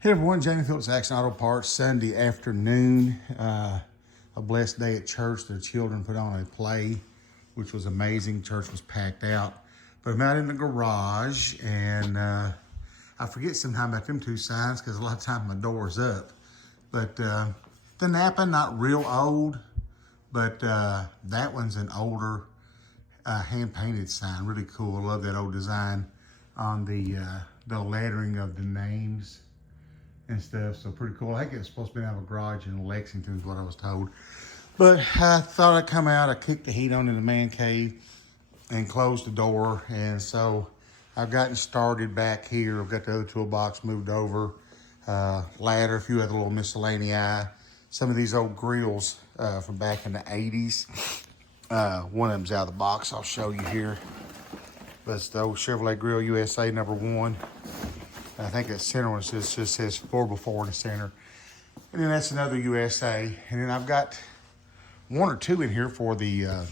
Hey everyone, Jamie Phillips, Action Auto Parts, Sunday afternoon. A blessed day at church. The children put on a play, which was amazing. Church was packed out. But I'm out in the garage, and I forget sometimes about them two signs because a lot of times my door's up. But the Napa, not real old, but that one's an older hand-painted sign. Really cool. I love that old design on the lettering of the names and stuff, so pretty cool. I think it's supposed to be out of a garage in Lexington is what I was told. But I thought I'd come out, I kicked the heat on in the man cave and closed the door. And so I've gotten started back here. I've got the other toolbox moved over, ladder, a few other little miscellaneous. Some of these old grills from back in the 80s. One of them's out of the box, I'll show you here. But it's the old Chevrolet Grill USA #1. I think that center one just says 4x4 in the center. And then that's another USA. And then I've got one or two in here for the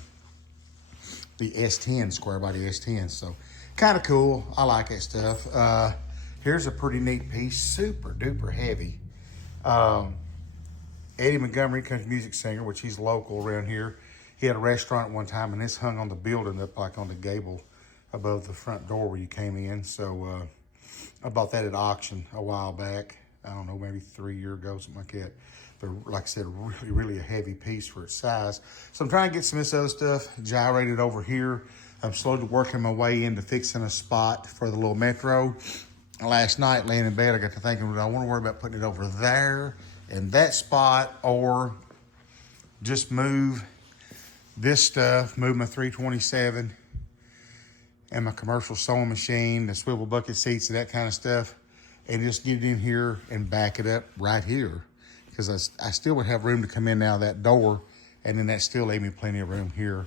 S10, square body S10. So kind of cool. I like that stuff. Here's a pretty neat piece, super duper heavy. Eddie Montgomery, country music singer, which he's local around here. He had a restaurant at one time, and this hung on the building up like on the gable above the front door where you came in. So I bought that at auction a while back. I don't know, maybe 3 years ago, something like that. But like I said, really a heavy piece for its size. So I'm trying to get some of this other stuff gyrated over here. I'm slowly working my way into fixing a spot for the little Metro. Last night, laying in bed, I got to thinking, do I want to worry about putting it over there in that spot, or just move this stuff, move my 327 and my commercial sewing machine, the swivel bucket seats and that kind of stuff, and just get it in here and back it up right here. Because I still would have room to come in now that door, and then that still leave me plenty of room here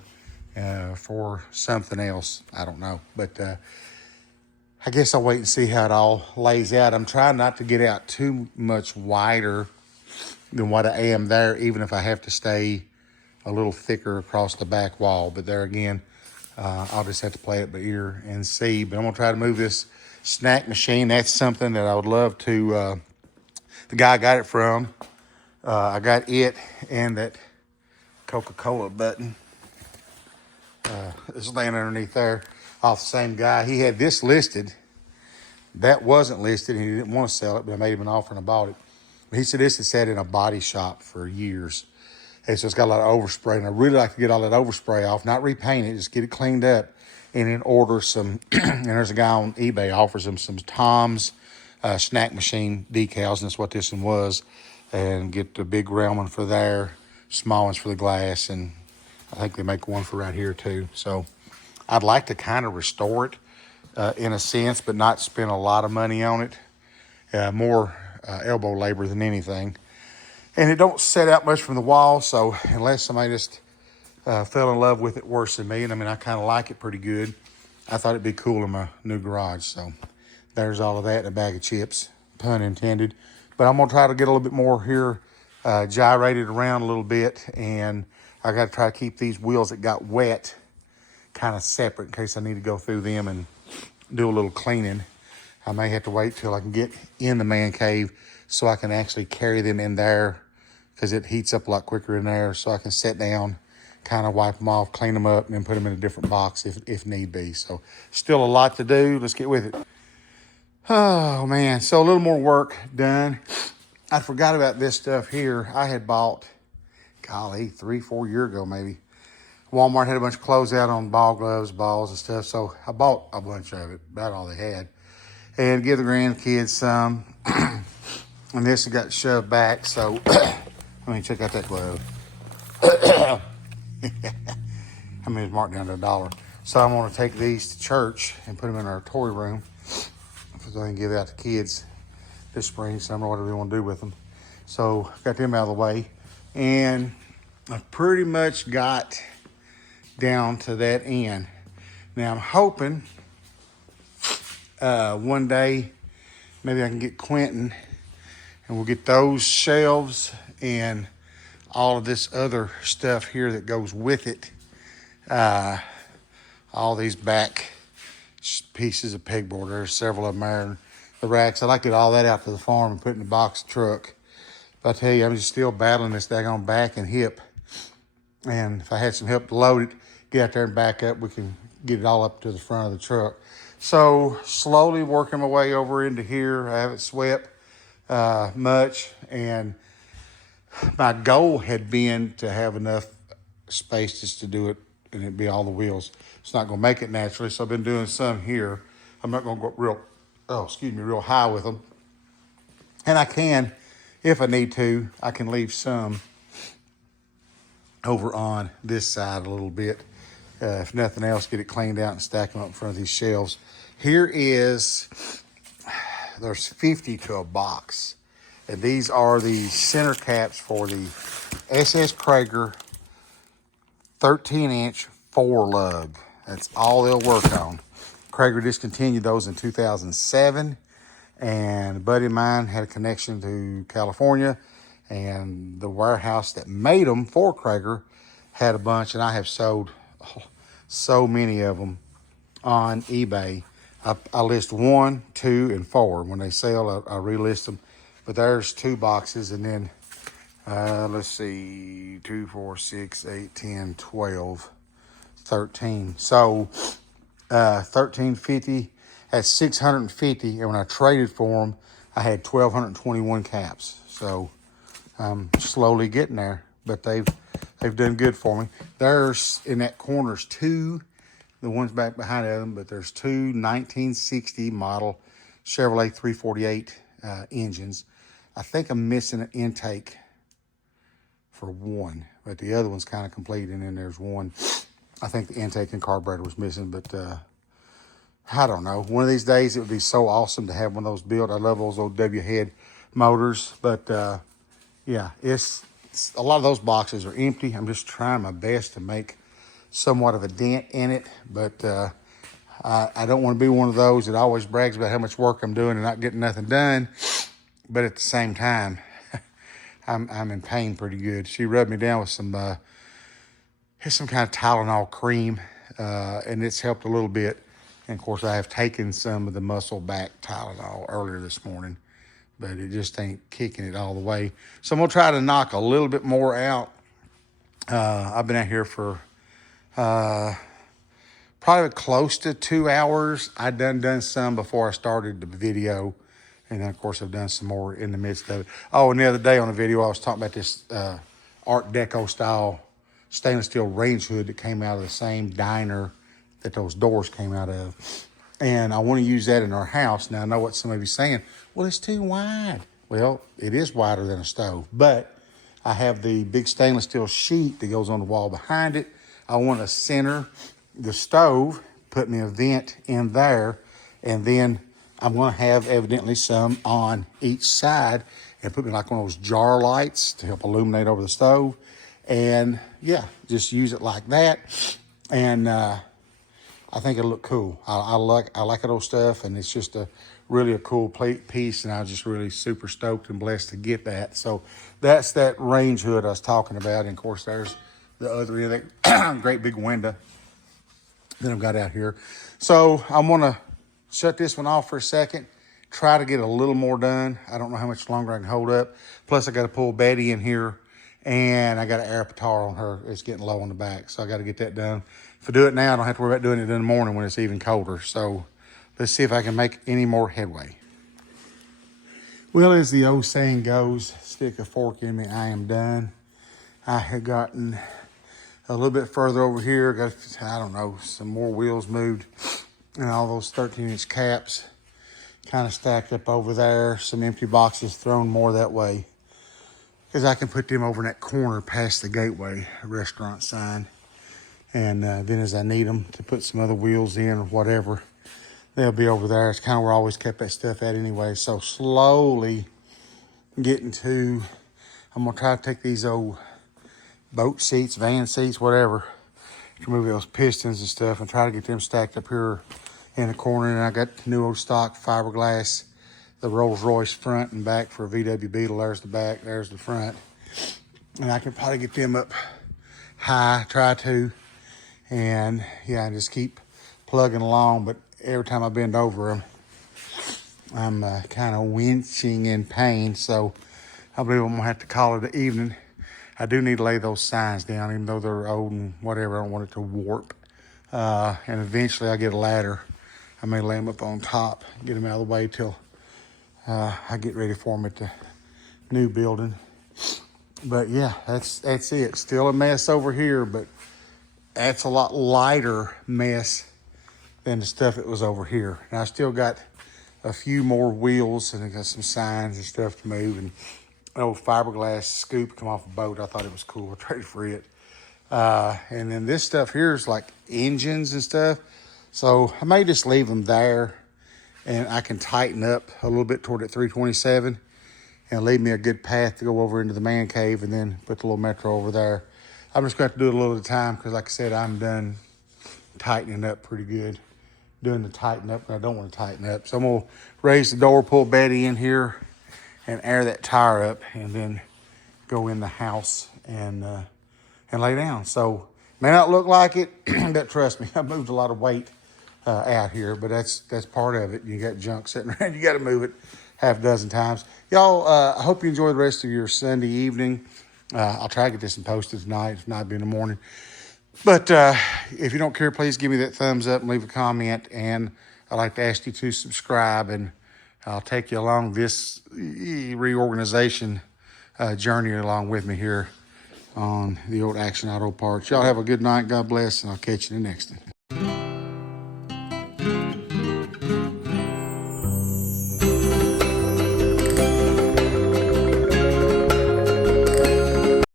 for something else. I don't know. But I guess I'll wait and see how it all lays out. I'm trying not to get out too much wider than what I am there, even if I have to stay a little thicker across the back wall. But there again, I'll just have to play it by ear and see. But I'm going to try to move this snack machine. That's something that I would love to, the guy I got it from, I got it and that Coca-Cola button. It's laying underneath there off the same guy. He had this listed. That wasn't listed, and he didn't want to sell it, but I made him an offer and I bought it. But he said this had sat in a body shop for years. And so it's got a lot of overspray, and I really like to get all that overspray off, not repaint it, just get it cleaned up, and then order some, and there's a guy on eBay offers him some Tom's snack machine decals, and that's what this one was, and get the big round one for there, small ones for the glass, and I think they make one for right here too. So I'd like to kind of restore it in a sense, but not spend a lot of money on it, more elbow labor than anything. And it don't set out much from the wall, so unless somebody just fell in love with it worse than me, and I mean, I kind of like it pretty good, I thought it'd be cool in my new garage. So there's all of that in a bag of chips, pun intended. But I'm going to try to get a little bit more here, gyrated around a little bit, and I got to try to keep these wheels that got wet kind of separate in case I need to go through them and do a little cleaning. I may have to wait till I can get in the man cave so I can actually carry them in there, because it heats up a lot quicker in there, so I can sit down, kind of wipe them off, clean them up, and then put them in a different box if need be. So still a lot to do. Let's get with it. Oh, man. So a little more work done. I forgot about this stuff here. I had bought, golly, 3-4 years ago maybe. Walmart had a bunch of clothes out on ball gloves, balls, and stuff. So I bought a bunch of it, about all they had, and give the grandkids some. And this got shoved back, so let me check out that glove. I mean, it's marked down to $1. So I'm going to take these to church and put them in our toy room so I can give out to kids this spring, summer, whatever they want to do with them. So got them out of the way, and I've pretty much got down to that end. Now I'm hoping one day maybe I can get Quentin, and we'll get those shelves and all of this other stuff here that goes with it. All these back pieces of pegboard. There's several of them there. the racks. I like to get all that out to the farm and put in the box truck. But I tell you, I'm just still battling this daggone back and hip. And if I had some help to load it, get out there and back up, we can get it all up to the front of the truck. So slowly working my way over into here. I haven't swept much, and my goal had been to have enough space just to do it, and it'd be all the wheels. It's not going to make it naturally, so I've been doing some here. I'm not going to go real high with them. And I can, if I need to, I can leave some over on this side a little bit. If nothing else, get it cleaned out and stack them up in front of these shelves. There's 50 to a box. And these are the center caps for the SS Cragar 13-inch 4-lug. That's all they'll work on. Cragar discontinued those in 2007. And a buddy of mine had a connection to California. And the warehouse that made them for Cragar had a bunch. And I have sold so many of them on eBay. I list 1, 2, and 4. When they sell, I relist them. But there's 2 boxes, and then let's see, 2, 4, 6, 8, 10, 12, 13. So 1350 at 650, and when I traded for them, I had 1,221 caps. So I'm slowly getting there, but they've done good for me. There's in that corner's 2. The one's back behind them, but there's 2 1960 model Chevrolet 348 engines. I think I'm missing an intake for 1, but the other one's kind of complete, and then there's 1. I think the intake and carburetor was missing, but I don't know. One of these days, it would be so awesome to have one of those built. I love those old W-head motors, but yeah, it's a lot of those boxes are empty. I'm just trying my best to make somewhat of a dent in it, but I don't want to be one of those that always brags about how much work I'm doing and not getting nothing done. But at the same time, I'm in pain pretty good. She rubbed me down with some kind of Tylenol cream, and it's helped a little bit. And of course, I have taken some of the Muscle Back Tylenol earlier this morning, but it just ain't kicking it all the way. So I'm gonna try to knock a little bit more out. I've been out here for probably close to 2 hours. I done some before I started the video. And then, of course, I've done some more in the midst of it. Oh, and the other day on the video, I was talking about this Art Deco style stainless steel range hood that came out of the same diner that those doors came out of. And I want to use that in our house. Now, I know what some of you are saying. Well, it's too wide. Well, it is wider than a stove. But I have the big stainless steel sheet that goes on the wall behind it. I want to center the stove, put me a vent in there, and then I'm going to have evidently some on each side and put me like one of those jar lights to help illuminate over the stove. And yeah, just use it like that. And I think it'll look cool. I like that old stuff, and it's just really a cool piece, and I was just really super stoked and blessed to get that. So that's that range hood I was talking about. And of course, there's the other end of that great big window that I've got out here. So I'm going to shut this one off for a second, try to get a little more done. I don't know how much longer I can hold up. Plus, I got to pull Betty in here, and I got an air Pitar on her. It's getting low on the back, so I got to get that done. If I do it now, I don't have to worry about doing it in the morning when it's even colder. So let's see if I can make any more headway. Well, as the old saying goes, stick a fork in me, I am done. I had gotten a little bit further over here. Got, I don't know, some more wheels moved. And all those 13-inch caps kind of stacked up over there. Some empty boxes thrown more that way, because I can put them over in that corner past the Gateway restaurant sign. And then as I need them to put some other wheels in or whatever, they'll be over there. It's kind of where I always kept that stuff at anyway. So slowly getting to, I'm going to try to take these old boat seats, van seats, whatever, remove those pistons and stuff and try to get them stacked up here in the corner. And I got new old stock fiberglass, the Rolls Royce front and back for a VW Beetle. There's the back, there's the front. And I can probably get them up high, try to. And yeah, just keep plugging along. But every time I bend over them, I'm kind of winching in pain, so I believe I'm gonna have to call it an evening. I do need to lay those signs down, even though they're old and whatever. I don't want it to warp. And eventually I'll get a ladder. I may lay them up on top, get them out of the way till I get ready for them at the new building. But yeah, that's it. Still a mess over here, but that's a lot lighter mess than the stuff that was over here. And I still got a few more wheels, and I got some signs and stuff to move, and an old fiberglass scoop come off a boat. I thought it was cool. I traded for it. And then this stuff here is like engines and stuff. So I may just leave them there, and I can tighten up a little bit toward that 327 and leave me a good path to go over into the man cave, and then put the little Metro over there. I'm just going to have to do it a little at a time, because like I said, I'm done tightening up pretty good. Doing the tighten up, but I don't want to tighten up. So I'm going to raise the door, pull Betty in here, and air that tire up, and then go in the house and lay down. So may not look like it, but trust me, I've moved a lot of weight out here, but that's part of it. You got junk sitting around, you got to move it half a dozen times. Y'all, I hope you enjoy the rest of your Sunday evening. I'll try to get this one posted tonight, if not, be in the morning. But if you don't care, please give me that thumbs up and leave a comment. And I'd like to ask you to subscribe, and I'll take you along this reorganization journey along with me here on the old Action Auto Parts. Y'all have a good night. God bless, and I'll catch you in the next one.